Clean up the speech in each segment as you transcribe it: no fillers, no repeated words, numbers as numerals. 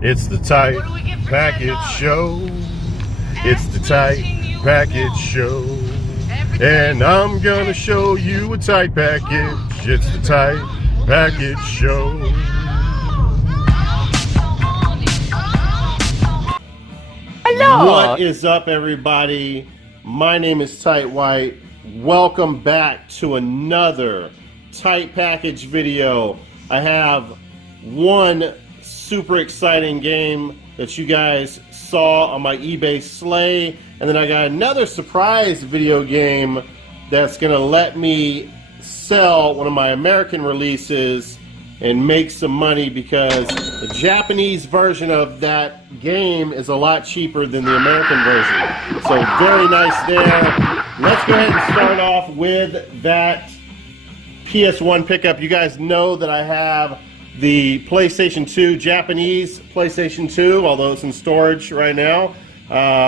It's the tight package show. It's the tight package show. And I'm gonna show you a tight package. It's the tight package show. Hello. What is up, everybody? My name is Tight White. Welcome back to another tight package video. I have one super exciting game that you guys saw on my eBay sleigh, and then I got another surprise video game that's gonna let me sell one of my American releases and make some money, because the Japanese version of that game is a lot cheaper than the American version. So very nice there. Let's go ahead and start off with that PS1 pickup. You guys know that I have the PlayStation 2, Japanese PlayStation 2, although it's in storage right now,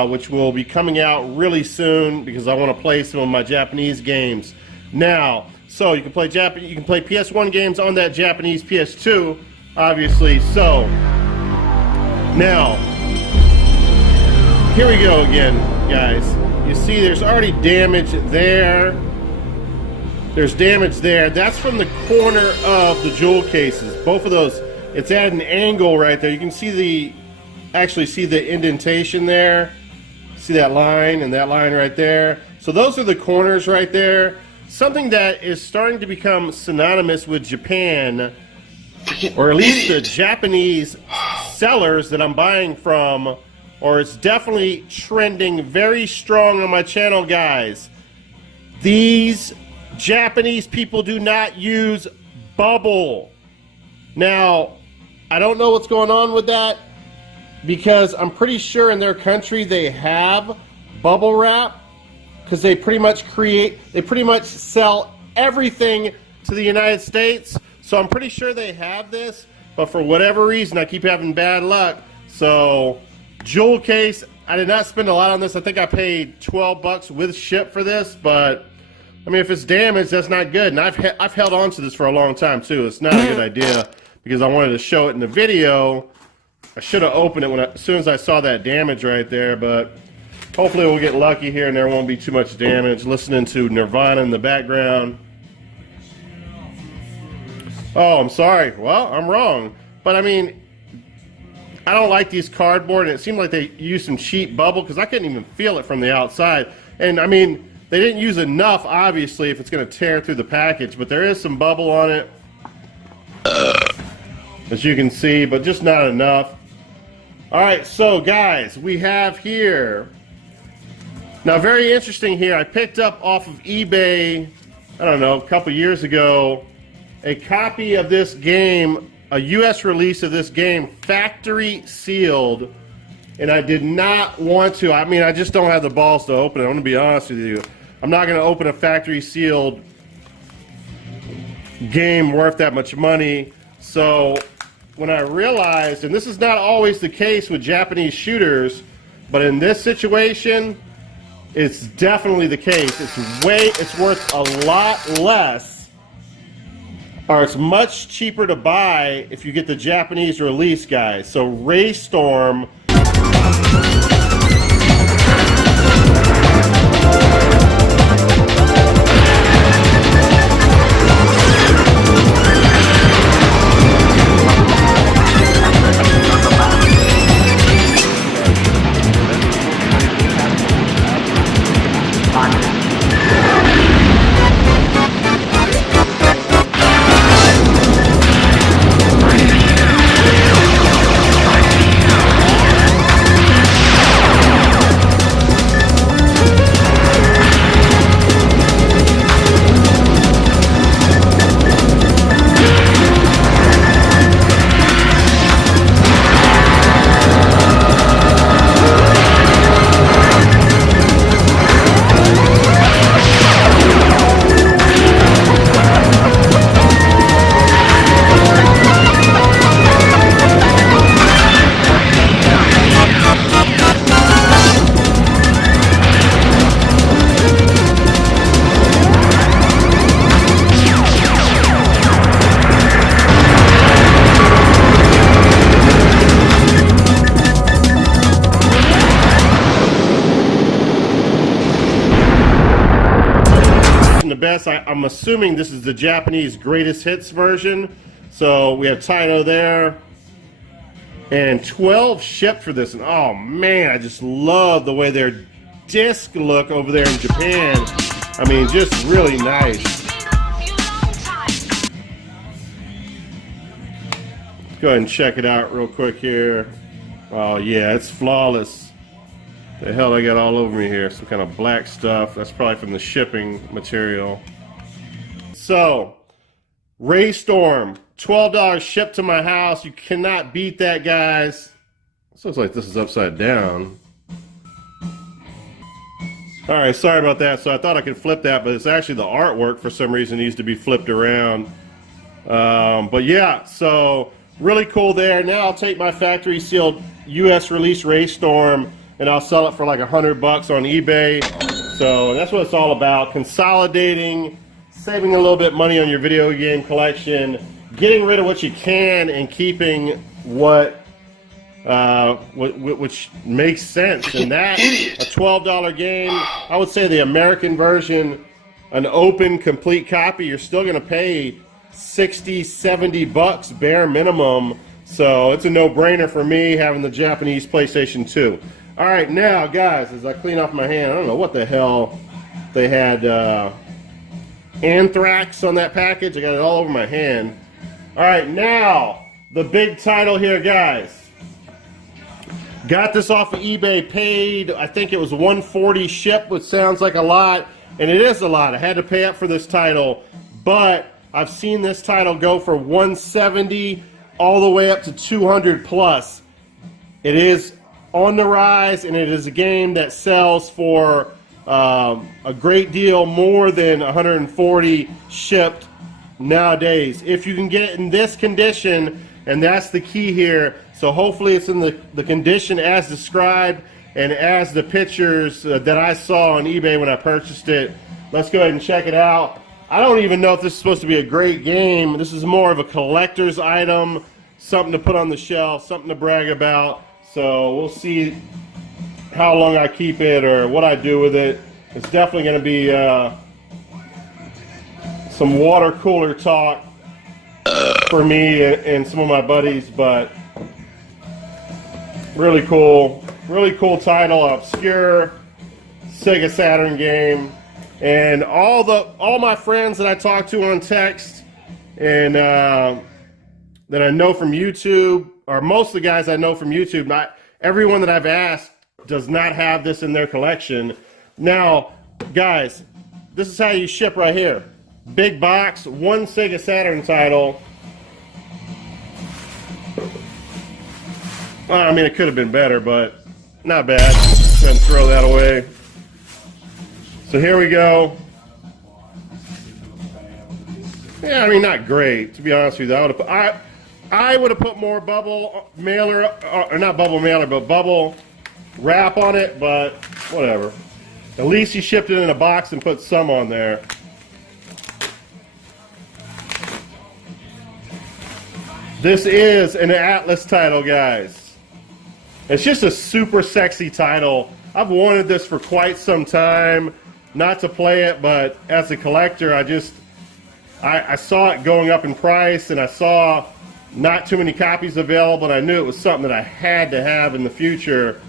which will be coming out really soon because I want to play some of my Japanese games. Now, so you can play PS1 games on that Japanese PS2, obviously. So now, here we go again, guys. You see there's already damage there. There's damage there. That's from the corner of the jewel cases. Both of those, it's at an angle right there. You can see actually see the indentation there. See that line and that line right there? So those are the corners right there. Something that is starting to become synonymous with Japan, or at least the Japanese sellers that I'm buying from, or it's definitely trending very strong on my channel, guys. These Japanese people do not use bubble. Now, I don't know what's going on with that, because I'm pretty sure in their country they have bubble wrap, because they pretty much sell everything to the United States. So I'm pretty sure they have this, but for whatever reason I keep having bad luck. So jewel case, I did not spend a lot on this. I think I paid 12 bucks with ship for this, but I mean, if it's damaged, that's not good. And I've held on to this for a long time too. It's not a good idea, because I wanted to show it in the video. I should have opened it as soon as I saw that damage right there, but hopefully we'll get lucky here and there won't be too much damage. Listening to Nirvana in the background. Oh, I'm sorry. Well, I'm wrong. But I mean, I don't like these cardboard, and it seemed like they used some cheap bubble, because I couldn't even feel it from the outside. And I mean, they didn't use enough, obviously, if it's going to tear through the package, but there is some bubble on it, as you can see, but just not enough. Alright, so guys, we have here, now very interesting here, I picked up off of eBay, I don't know, a couple years ago, a copy of this game, a US release of this game, factory sealed, and I did not want to. I mean, I just don't have the balls to open it. I'm going to be honest with you. I'm not going to open a factory sealed game worth that much money. So when I realized, and this is not always the case with Japanese shooters, but in this situation, it's definitely the case. It's worth a lot less, or it's much cheaper to buy if you get the Japanese release, guys. So Raystorm. US. I'm assuming this is the Japanese greatest hits version. So we have Taito there. And 12 shipped for this. And oh man, I just love the way their disc look over there in Japan. I mean, just really nice. Go ahead and check it out real quick here. Oh yeah, it's flawless. The hell I got all over me here? Some kind of black stuff. That's probably from the shipping material. So, Raystorm, $12 shipped to my house. You cannot beat that, guys. This looks like this is upside down. Alright, sorry about that. So I thought I could flip that, but it's actually the artwork for some reason needs to be flipped around. But yeah, so really cool there. Now I'll take my factory sealed US release Raystorm and I'll sell it for like $100 on eBay. So that's what it's all about. Consolidating, saving a little bit money on your video game collection, getting rid of what you can and keeping what which makes sense. And that, a $12 game, I would say the American version, an open complete copy, you're still gonna pay 60, 70 bucks bare minimum. So it's a no-brainer for me having the Japanese PlayStation 2. All right, now guys, as I clean off my hand, I don't know what the hell they had, anthrax on that package. I got it all over my hand. All right, now the big title here, guys. Got this off of eBay, paid, I think it was $140 shipped, which sounds like a lot, and it is a lot. I had to pay up for this title, but I've seen this title go for $170 all the way up to $200 plus. It is on the rise, and it is a game that sells for a great deal more than $140 shipped nowadays. If you can get it in this condition, and that's the key here, so hopefully it's in the condition as described and as the pictures that I saw on eBay when I purchased it. Let's go ahead and check it out. I don't even know if this is supposed to be a great game. This is more of a collector's item, something to put on the shelf, something to brag about. So we'll see how long I keep it or what I do with it. It's definitely going to be some water cooler talk for me and some of my buddies, but really cool title, obscure Sega Saturn game. And all my friends that I talk to on text and that I know from YouTube, or most of the guys I know from YouTube, not everyone that I've asked does not have this in their collection. Now, guys, this is how you ship right here. Big box, one Sega Saturn title. Well, I mean, it could have been better, but not bad. Go ahead and throw that away. So here we go. Yeah, I mean, not great, to be honest with you. I would have put more bubble mailer, or not bubble mailer, but bubble wrap on it, but whatever. At least he shipped it in a box and put some on there. This is an Atlas title, guys. It's just a super sexy title. I've wanted this for quite some time. Not to play it, but as a collector, I saw it going up in price, and I saw not too many copies available, and I knew it was something that I had to have in the future.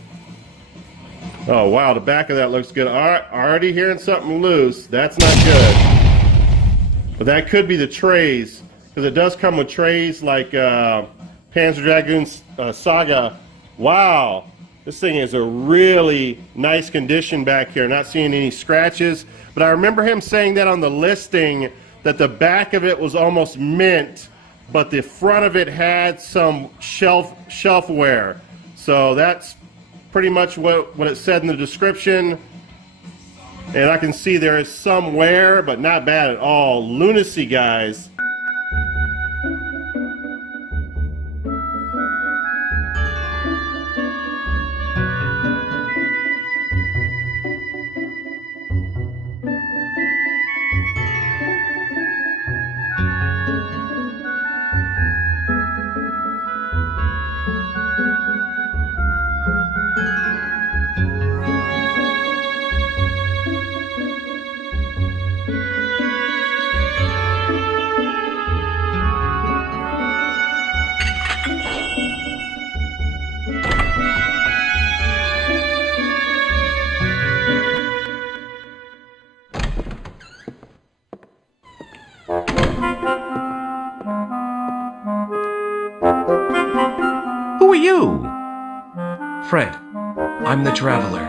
Oh, wow, the back of that looks good. All right, already hearing something loose. That's not good. But that could be the trays, because it does come with trays like Panzer Dragoon Saga. Wow. This thing is a really nice condition back here. Not seeing any scratches. But I remember him saying that on the listing, that the back of it was almost mint, but the front of it had some shelf wear. So that's pretty much what it said in the description. And I can see there is some wear, but not bad at all. Lunacy, guys. Who are you? Fred, I'm the Traveler.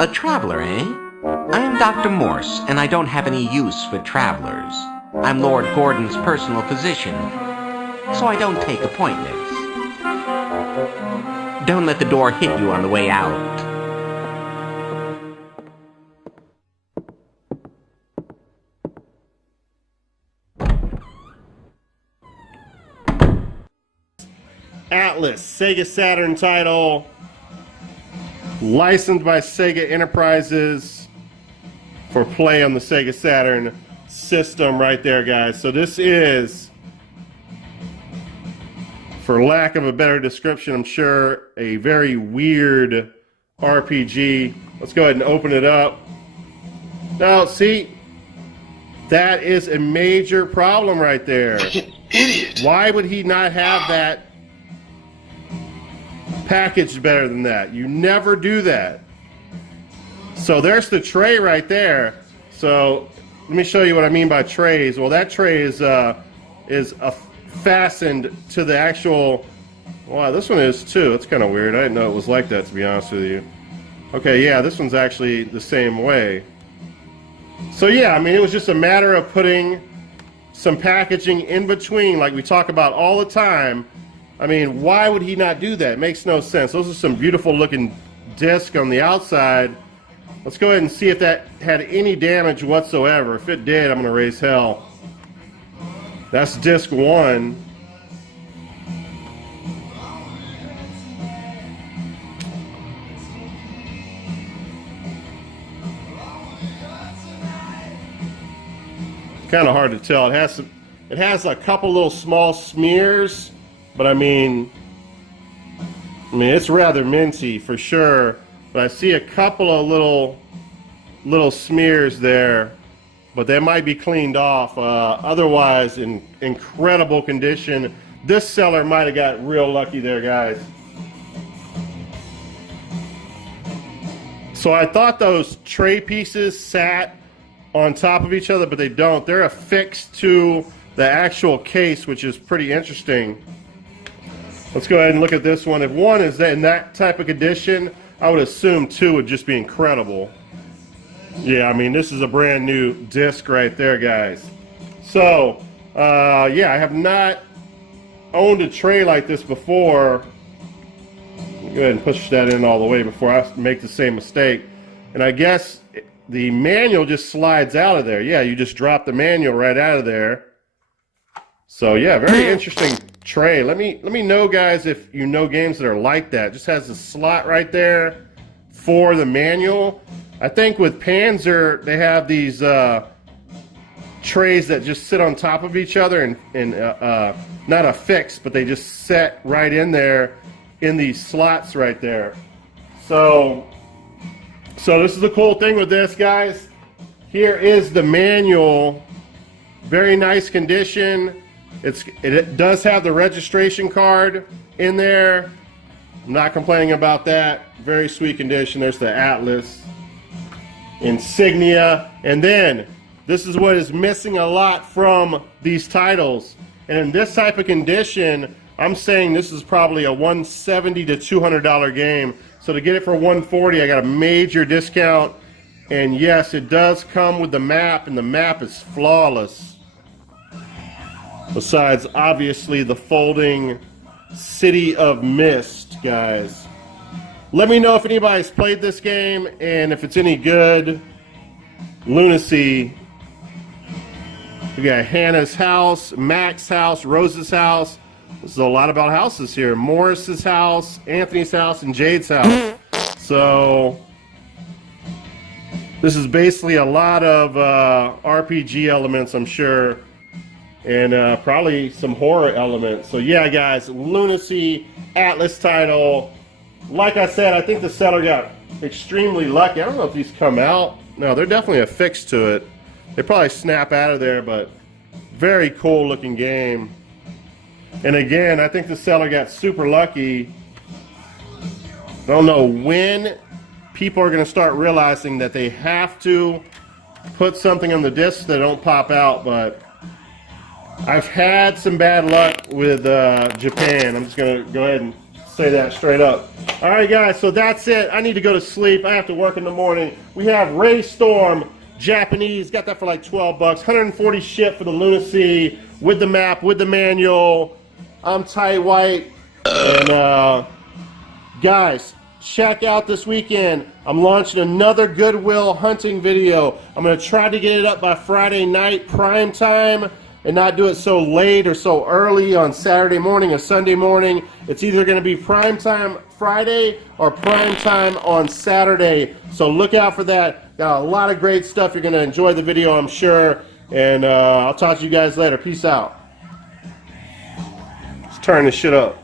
A traveler, eh? I am Dr. Morse, and I don't have any use for travelers. I'm Lord Gordon's personal physician, so I don't take appointments. Don't let the door hit you on the way out. Atlas, Sega Saturn title, licensed by Sega Enterprises for play on the Sega Saturn system right there, guys. So this is, for lack of a better description, I'm sure, a very weird RPG. Let's go ahead and open it up. Now, see, that is a major problem right there. Idiot. Why would he not have that packaged better than that? You never do that. So there's the tray right there. So let me show you what I mean by trays. Well, that tray is fastened to the actual. Wow, this one is too. It's kind of weird. I didn't know it was like that, to be honest with you. Okay, yeah, this one's actually the same way. So yeah, I mean, it was just a matter of putting some packaging in between, like we talk about all the time. I mean, why would he not do that? It makes no sense. Those are some beautiful looking discs on the outside. Let's go ahead and see if that had any damage whatsoever. If it did, I'm going to raise hell. That's disc 1. Kind of hard to tell. It has a couple little small smears, but I mean it's rather minty for sure. But I see a couple of little smears there, but they might be cleaned off. Otherwise, in incredible condition. This seller might have got real lucky there, guys. So I thought those tray pieces sat on top of each other, but they don't. They're affixed to the actual case, which is pretty interesting. Let's go ahead and look at this one. If one is in that type of condition, I would assume 2 would just be incredible. Yeah, I mean, this is a brand new disc right there, guys. So, yeah, I have not owned a tray like this before. Go ahead and push that in all the way before I make the same mistake. And I guess the manual just slides out of there. Yeah, you just drop the manual right out of there. So yeah, very interesting tray. Let me know, guys, if you know games that are like that. It just has a slot right there for the manual. I think with Panzer they have these trays that just sit on top of each other and not affixed, but they just set right in there in these slots right there. So this is the cool thing with this, guys. Here is the manual. Very nice condition. It does have the registration card in there. I'm not complaining about that. Very sweet condition. There's the Atlas insignia. And then this is what is missing a lot from these titles. And in this type of condition, I'm saying this is probably a $170 to $200 game. So to get it for $140, I got a major discount. And yes, it does come with the map, and the map is flawless. Besides, obviously, the folding City of Mist, guys. Let me know if anybody's played this game and if it's any good. Lunacy. We got Hannah's house, Mac's house, Rose's house. This is a lot about houses here. Morris's house, Anthony's house, and Jade's house. So this is basically a lot of RPG elements, I'm sure, and probably some horror elements. So yeah, guys, Lunacy Atlas title. Like I said, I think the seller got extremely lucky. I don't know if these come out. No, they're definitely affixed to it. They probably snap out of there, but very cool looking game. And again, I think the seller got super lucky. I don't know when people are going to start realizing that they have to put something on the disc that don't pop out, but I've had some bad luck with Japan. I'm just going to go ahead and say that straight up. All right, guys, so that's it. I need to go to sleep. I have to work in the morning. We have Ray Storm, Japanese. Got that for like 12 bucks. 140 ship for the Lunacy with the map, with the manual. I'm tight white. And guys, check out this weekend. I'm launching another Goodwill hunting video. I'm going to try to get it up by Friday night prime time and not do it so late or so early on Saturday morning or Sunday morning. It's either going to be prime time Friday or prime time on Saturday. So look out for that. Got a lot of great stuff. You're going to enjoy the video, I'm sure. And I'll talk to you guys later. Peace out. Let's turn this shit up.